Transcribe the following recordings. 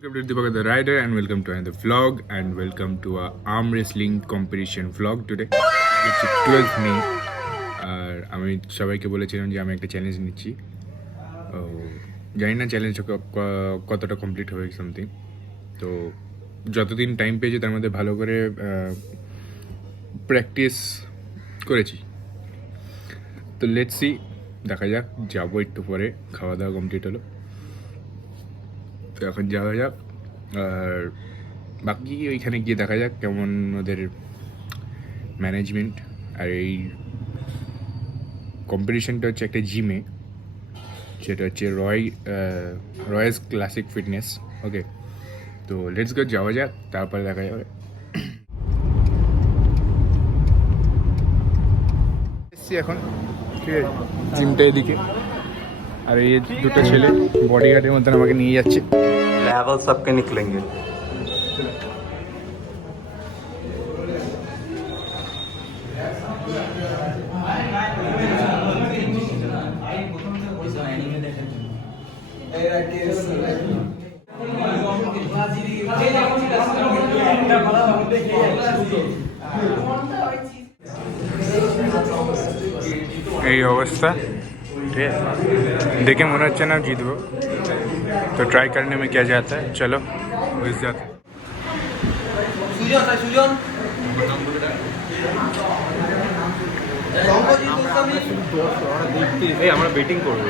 Welcome to Deepak the Rider and welcome to another vlog and welcome to our arm wrestling competition vlog today. It's 12th May আর আমি সবাইকে বলেছিলাম যে আমি একটা challenge নিচ্ছি। জানি না চ্যালেঞ্জটা কতটা কমপ্লিট হবে সামথিং। তো যতদিন টাইম পেয়েছি তার মধ্যে ভালো করে প্র্যাকটিস করেছি। তো লেটস সি, দেখা যাক। যাবো একটু পরে, খাওয়া দাওয়া কমপ্লিট হলো, তো এখন যাওয়া যাক। আর বাকি ওইখানে গিয়ে দেখা যাক কেমন ওদের ম্যানেজমেন্ট। আর এই কম্পিটিশনটা হচ্ছে একটা জিমে, সেটা হচ্ছে রয়েস ক্লাসিক ফিটনেস। ওকে, তো লেটস গো, যাওয়া যাক, তারপরে দেখা যাবে। এসছি এখন, ঠিক আছে, জিমটা এদিকে। আর এই দুটো ছেলে বডিগার্ডের মধ্যে আমাকে নিয়ে যাচ্ছে। लेवल सबके निकलेंगे। এই অবস্থা, ठीक है, देखे मन अच्छा ना जीतबो, तो ट्राई करने में क्या जाता है। चलो बस जाते हैं। এই আমরা বেটিং করব,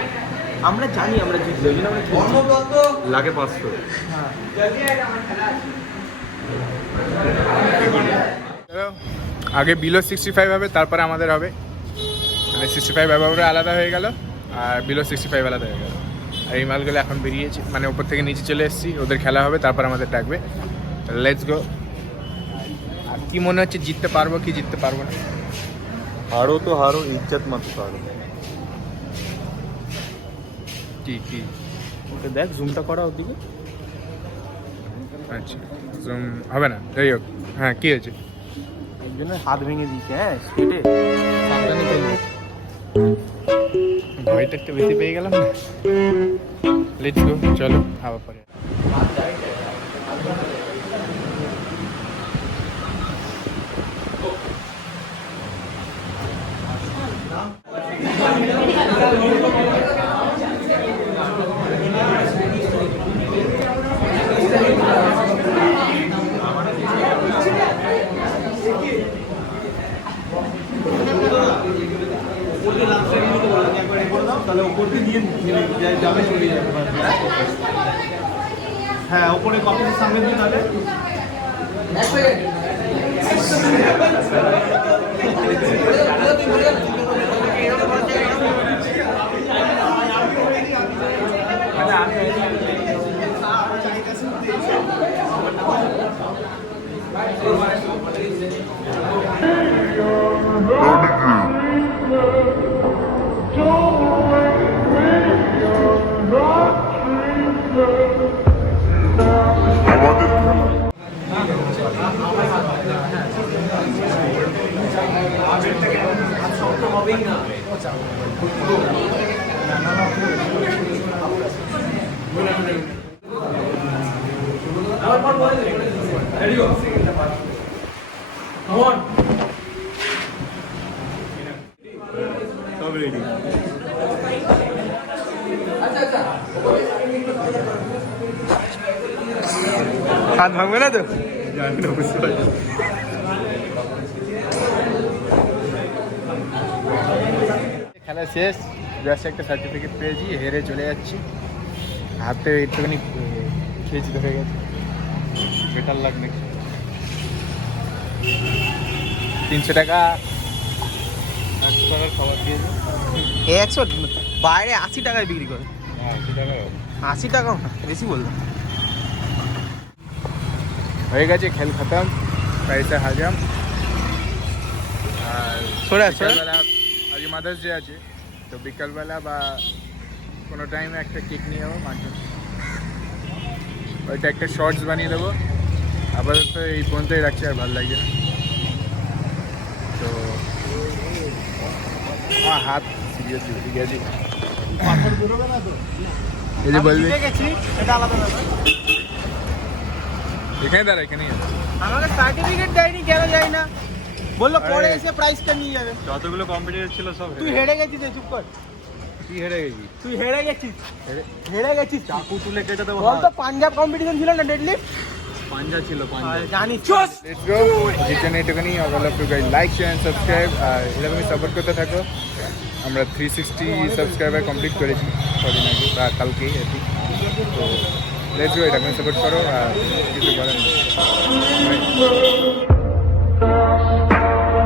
আমরা জানি আমরা জিতবো, এই জন্য আমরা লাগে 500। আগে বিলো 65 হবে, তারপরে আমাদের হবে, মানে 65 এভাবে আলাদা হয়ে গেল আর বিলো 65 আলাদা হয়ে গেল। আর এই মালগুলো এখন বেরিয়েছি, মানে ওপর থেকে নিচে চলে এসেছি, ওদের খেলা হবে, তারপর আমাদের ডাকবে। Let's go. আর কি মনে হচ্ছে, জিততে পারবো কি জিততে পারবো না? হারো তো হারো, ইজ্জত মত হারো। কি কি ওকে দেখ, জুমটা করা ওদিকে। আচ্ছা, জুম হবে না, যাই হোক। হ্যাঁ, কি হয়েছে? একজনের হাত ভেঙে দিয়েছে। হ্যাঁ, স্পিডে সাবধানে করবো। ভয়টা একটু বেশি পেয়ে গেলাম না। লেটস গো, চলো আবার পরে। হ্যাঁ, ওপরে কপির সামনে দিয়ে তাহলে সব রেডি। হাত ভাঙবে না তো? জানি না, বুঝতে পারছি। খেলা শেষ, জাস্ট একটা সার্টিফিকেট পেয়েছি, হেরে চলে যাচ্ছি। হাতে একটুখানি খেয়েছি, ধরে গেছে, বেটার লাগ নেই। 300 টাকা, 100 টাকার খাবার দিয়েছে। 100 বাইরে 80 টাকায় বিক্রি করে। 80 টাকা 80 টাকা বেশি বললাম। হয়ে গেছে, খেল খতম, পয়সা হাজাম। আর বিকালবেলা, আজকে মাদার্স ডে আছে, তো বিকালবেলা বা কোনো টাইমে একটা কেক নিয়ে যাবো মার জন্য। ওইটা একটা শর্টস বানিয়ে দেবো। আপাতত এই পর্যন্তই রাখছি, আর ভালো লাগছে না। তো আমার হাত সিরিয়াসলি উঠে গেছে। এই যে বলবি, গেছি, এটা আলাদা ব্যাপার। এখানে দাঁড়া, এখানেই আছে। আমাকে সার্টিফিকেট দেয়নি, কেন যায় না? বললো পরে আরে। এসে প্রাইসটা নিয়ে যাবে। যতগুলো কম্পিটিটর ছিল সব তুই হেরে গেছিস, চুপ কর। কি হেরে গেছি? তুই হেরে গেছিস, হেরে গেছিস। চাকু তুলে কেটে দেবো। বল তো, পাঞ্জাব কম্পিটিশন ছিল না ডেডলিফট? পাঞ্জা ছিল পাঞ্জা। জানিস চোস। Let's go. আজকের জন্য এটুকুনি। All of you guys like, share and subscribe, আর এরকমই সাপোর্ট করতে থাকো। আমরা 360 সাবস্ক্রাইবার কমপ্লিট করেছি কদিন আগে বা কালকেই আর কি। তো লেটস গো, এরকমই সাপোর্ট করো, আর কিছু করার নেই। Bye.